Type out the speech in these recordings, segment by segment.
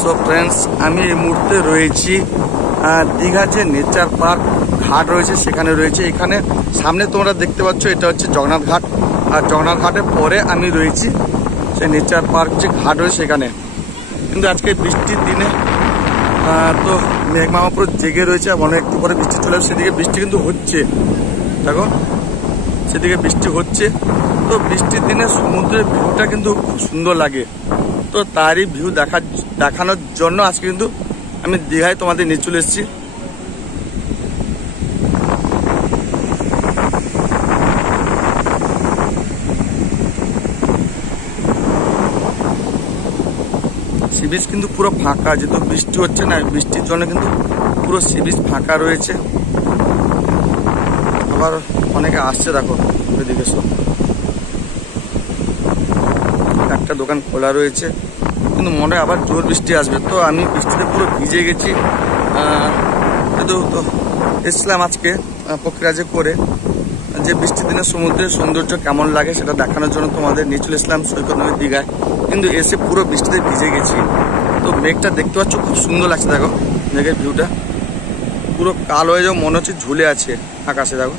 So friends, আমি এই মুহূর্তে রয়েছি দীঘার যে নেচার পার্ক ঘাট রয়েছে সেখানে রয়েছে। এখানে সামনে তোমরা দেখতে পাচ্ছ এটা হচ্ছে জগন্নাথ ঘাট, আর জগন্নাথ ঘাটের পরে আমি রয়েছি সেই নেচার পার্ক যে ঘাট রয়েছে সেখানে। কিন্তু আজকে বৃষ্টির দিনে তো মেঘমামা পুরো জেগে রয়েছে, মনে একটু পরে বৃষ্টি চলে আসবে। সেদিকে বৃষ্টি কিন্তু হচ্ছে, দেখো সেদিকে বৃষ্টি হচ্ছে। তো বৃষ্টির দিনে সমুদ্রের ভিউটা কিন্তু খুব সুন্দর লাগে। তো তারই ভিউ দেখানোর জন্য আজকে কিন্তু আমি দীঘায় তোমাদের নিয়ে চলে এসেছি। সি বিচ কিন্তু পুরো ফাঁকা, যেহেতু বৃষ্টি হচ্ছে না, বৃষ্টির জন্য কিন্তু পুরো সি বিচ ফাঁকা রয়েছে। আবার অনেকে আসছে, দেখো এদিকে সব একটা দোকান খোলা রয়েছে, কিন্তু মনে হয় আবার জোর বৃষ্টি আসবে। তো আমি বৃষ্টিতে পুরো ভিজে গেছি। তো এসেছিলাম আজকে পক্ষীরাজে করে যে বৃষ্টির দিনে সমুদ্রের সৌন্দর্য কেমন লাগে সেটা দেখানোর জন্য তোমাদের নিয়ে চলে এসলাম সৈকত নদী দীঘায়। কিন্তু এসে পুরো বৃষ্টিতে ভিজে গেছি। তো মেঘটা দেখতে পাচ্ছ, খুব সুন্দর লাগছে। দেখো মেঘের ভিউটা পুরো কালো হয়ে যাও, মনে হচ্ছে ঝুলে আছে আকাশে। দেখো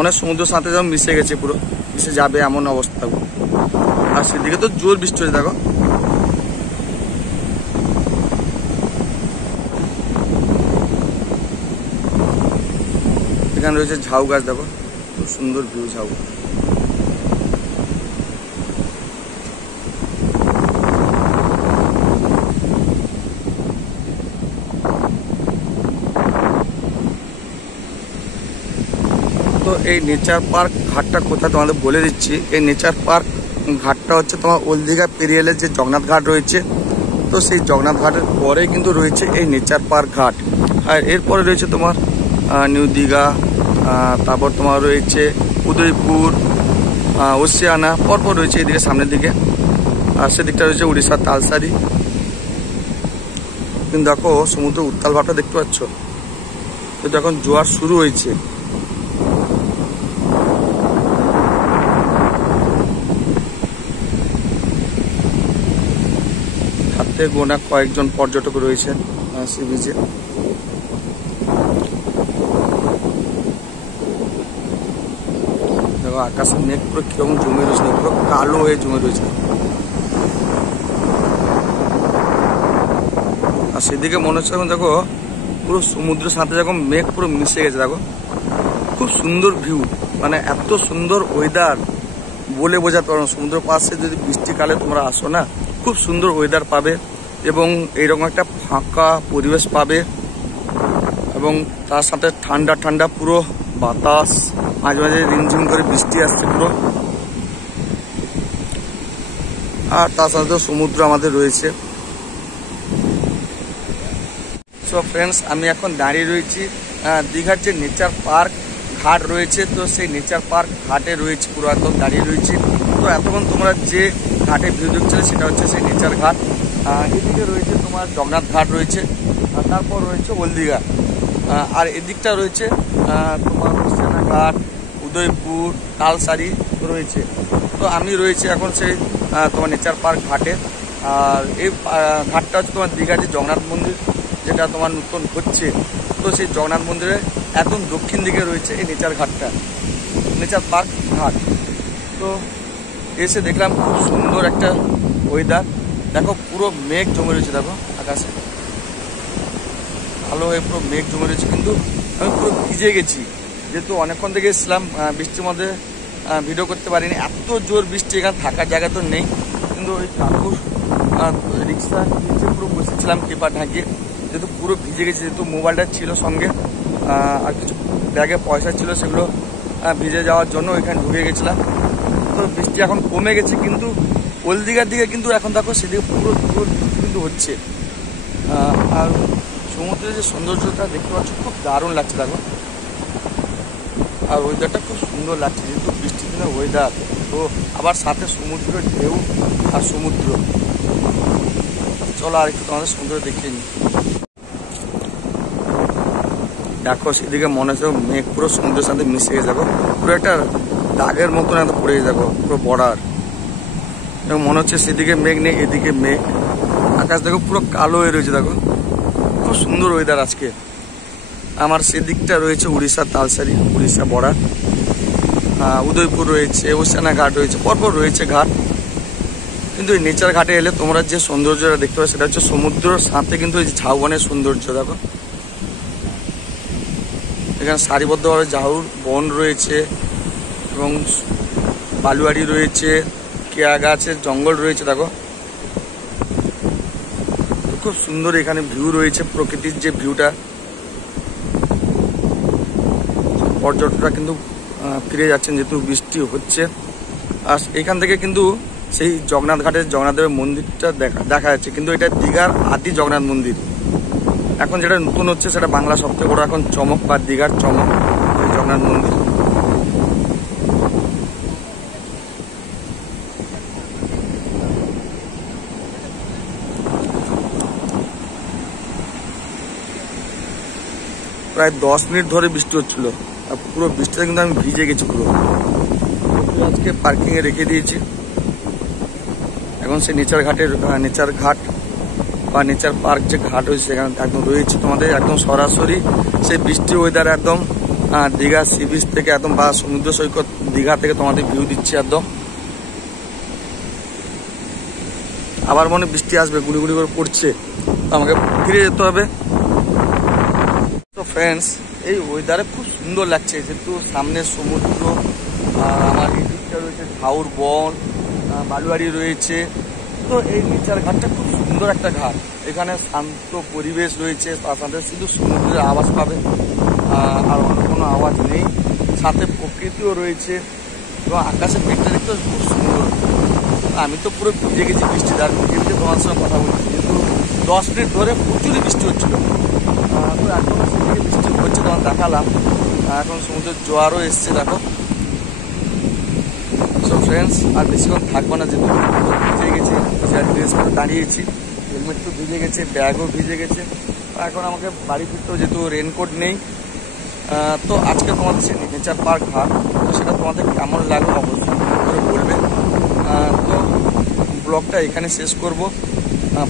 অনেক সমুদ্রের সাথে যেমন মিশে গেছে, পুরো মিশে যাবে এমন অবস্থা। আর সেদিকে তো জোর বৃষ্টি হয়েছে। দেখো এখানে রয়েছে ঝাউ গাছ, দেখো খুব সুন্দর ভিউ ঝাউ। তো এই নেচার পার্ক ঘাটটা কোথায় তোমাদের বলে দিচ্ছি। এই নেচার পার্ক ঘাটটা হচ্ছে তোমার ওল্ড দীঘা পেরিয়ে এলে যে জগন্নাথ ঘাট রয়েছে, তো সেই জগন্নাথ ঘাটের পরে কিন্তু রয়েছে এই নেচার পার্ক ঘাট। আর এরপরে রয়েছে তোমার নিউ দীঘা, তারপর তোমার রয়েছে উদয়পুর, ওসিয়ানা, পরপর রয়েছে এদিকে সামনের দিকে। আর সেদিকটা রয়েছে উড়িষ্যার তালসারি। কিন্তু দেখো সমুদ্র উত্তাল ভাবটা দেখতে পাচ্ছ, কিন্তু এখন জোয়ার শুরু হয়েছে। হাতে গোনা কয়েকজন পর্যটক রয়েছেন সি বিচে। দেখো আকাশের মেঘ পুরো কিরকম জমে রয়েছে, পুরো কালো হয়ে জমে রয়েছে। আর সেদিকে মনে হচ্ছে এখন দেখো পুরো সমুদ্রের সাথে যখন মেঘ পুরো মিশে গেছে। দেখো খুব সুন্দর ভিউ, মানে এত সুন্দর ওয়েদার বলে বোঝাতে পারো না। সমুদ্রের পাশে যদি বৃষ্টিকালে তোমরা আসো না, খুব সুন্দর ওয়েদার পাবে এবং এইরকম একটা ফাঁকা পরিবেশ পাবে, এবং তার সাথে ঠান্ডা ঠান্ডা পুরো বাতাস, মাঝে মাঝে রিমঝিম করে বৃষ্টি আসছে পুরো। আর তার সাথে সমুদ্র আমাদের রয়েছে। সো ফ্রেন্ডস, আমি এখন দাঁড়িয়ে রয়েছি দীঘার যে নেচার পার্ক ঘাট রয়েছে। তো সেই নেচার পার্ক ঘাটে রয়েছে, পুরো একদম দাঁড়িয়ে রয়েছি। তো এতক্ষণ তোমরা যে ঘাটে ভিউ দেখছিলে সেটা হচ্ছে সেই নেচার ঘাট। এদিকে রয়েছে তোমার জগন্নাথ ঘাট রয়েছে, তারপর রয়েছে ওল্ড দীঘা, আর এদিকটা রয়েছে তোমার ওসিয়ানা ঘাট, উদয়পুর, তালসারি রয়েছে। তো আমি রয়েছি এখন সেই তোমার নেচার পার্ক ঘাটে। আর এই ঘাটটা হচ্ছে তোমার দীঘার যে জগন্নাথ মন্দির যেটা তোমার নতুন হচ্ছে, তো সেই জগন্নাথ মন্দিরের একদম দক্ষিণ দিকে রয়েছে এই নেচার ঘাটটা, নেচার পার্ক ঘাট। তো এসে দেখলাম খুব সুন্দর একটা ওয়েদার। দেখো পুরো মেঘ জমে রয়েছে, দেখো আকাশে ভালো হয়ে পুরো মেঘ জমে রয়েছে। কিন্তু আমি পুরো ভিজে গেছি, যেহেতু অনেকক্ষণ থেকে এসেছিলাম বৃষ্টির মধ্যে ভিডিও করতে পারিনি। এত জোর বৃষ্টি, এখানে থাকার জায়গা তো নেই। কিন্তু ওই কাকুর রিক্সা নিচে পুরো বসেছিলাম পেপার ঢাকিয়ে, যেহেতু পুরো ভিজে গেছি। যেহেতু মোবাইলটা ছিল সঙ্গে, আর কিছু ব্যাগে পয়সা ছিল, সেগুলো ভিজে যাওয়ার জন্য ওইখানে ঢুকে গেছিলাম। তো বৃষ্টি এখন কমে গেছে, কিন্তু ওল্ড দীঘার দিকে কিন্তু এখন দেখো সেদিকে পুরো জোর কিন্তু হচ্ছে। আর সমুদ্রের যে সৌন্দর্যটা দেখতে পাচ্ছ, খুব দারুণ লাগছে। দেখো আর ওয়েদারটা খুব সুন্দর লাগছে, যেহেতু বৃষ্টির দিনের ওয়েদার। তো আবার সাথে সমুদ্রের ঢেউ আর সমুদ্র। চলো আর একটু তোমাদের সমুদ্র দেখিয়ে নিই। দেখো সেদিকে মনে হচ্ছে মেঘ পুরো সমুদ্রের সাথে মিশে গেছে। দেখো পুরো একটা দাগের মতন এত পড়ে গেছে, দেখো পুরো বর্ডার। এবং মনে হচ্ছে সেদিকে মেঘ নেই, এদিকে মেঘ। আকাশ দেখো পুরো কালো হয়ে রয়েছে, দেখো খুব সুন্দর ওয়েদার আজকে। আমার সেদিকটা রয়েছে উড়িষ্যা তালসারি, উড়িষ্যা বর্ডার, উদয়পুর রয়েছে, ওসানা ঘাট রয়েছে, পরপর রয়েছে ঘাট। কিন্তু এই নেচার ঘাটে এলে তোমরা যে সৌন্দর্যটা দেখতে পাবে সেটা হচ্ছে সমুদ্রের সাথে কিন্তু এই ঝাউবনের সৌন্দর্য। দেখো এখানে সারিবদ্ধভাবে ঝাউর বন রয়েছে এবং বালুয়াড়ি রয়েছে, কেয়া গাছের জঙ্গল রয়েছে। দেখো খুব সুন্দর এখানে ভিউ রয়েছে, প্রকৃতির যে ভিউটা। পর্যটকরা কিন্তু ফিরে যাচ্ছেন যেহেতু বৃষ্টি হচ্ছে। আর এখান থেকে কিন্তু সেই জগন্নাথ ঘাটের জগন্নাথদেবের মন্দিরটা দেখা যাচ্ছে, কিন্তু এটা দীঘার আদি জগন্নাথ মন্দির। এখন যেটা নতুন হচ্ছে সেটা বাংলা সবথেকে বড় এখন চমক বা দীঘার চমক জগন্নাথ মন্দির। প্রায় 10 মিনিট ধরে বৃষ্টি হচ্ছিল, আর পুরো বৃষ্টিতে কিন্তু আমি ভিজে গেছি পুরো। আজকে পার্কিংয়ে রেখে দিয়েছি। এখন সেই নেচার ঘাট বা নেচার পার্ক যে ঘাট হয়েছে সেখানে একদম রয়েছে তোমাদের একদম সরাসরি সেই বৃষ্টি ওয়েদার একদম দীঘা সি বিচ থেকে একদম বা সমুদ্র সৈকত দীঘা থেকে তোমাদের ভিউ দিচ্ছে একদম। আবার মনে বৃষ্টি আসবে, গুড়ি গুড়ি করে পড়ছে, আমাকে ফিরে যেতে হবে। তো ফ্রেন্ডস, এই ওয়েদারে খুব সুন্দর লাগছে যেহেতু সামনে সমুদ্র, আমার এই দিকটা রয়েছে ঝাউর বন, বালুয়াড়ি রয়েছে। তো এই নেচার ঘাটটা খুব সুন্দর একটা ঘাট, এখানে শান্ত পরিবেশ রয়েছে, তার সাথে শুধু সমুদ্রের আওয়াজ পাবে আর অন্য কোনো আওয়াজ নেই, সাথে প্রকৃতিও রয়েছে এবং আকাশের মেঘটা দেখতে খুব সুন্দর। আমি তো পুরো ভিজে গেছি বৃষ্টিতে, আর ভিজে ভিজে তোমার সঙ্গে কথা বলছি, কিন্তু 10 মিনিট ধরে প্রচুরই বৃষ্টি হচ্ছিলো। তো এখন সেদিকে বৃষ্টি হচ্ছে তোমার দেখালাম, এখন সমুদ্রের জোয়ারও এসছে দেখো। সো ফ্রেন্ডস, আর বেশিক্ষণ থাকবো না যেহেতু ভিজে গেছে, ড্রেস করে দাঁড়িয়েছি, হেলমেট তো ভিজে গেছে, ব্যাগও ভিজে গেছে। এখন আমাকে বাড়ি ফিরতেও যেহেতু রেনকোট নেই। তো আজকে তোমাদের সেই নেচার পার্ক ঘাট, তো সেটা তোমাদের কেমন লাগলো অবশ্যই করে বলবে। তো ব্লগটা এখানে শেষ করব।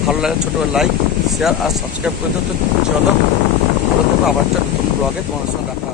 ভালো লাগে ছোটো লাইক শেয়ার আর সাবস্ক্রাইব করে দিও। তো চলো ভালো থাকো, আবার একটা নতুন ব্লগে তোমার সঙ্গে দেখা।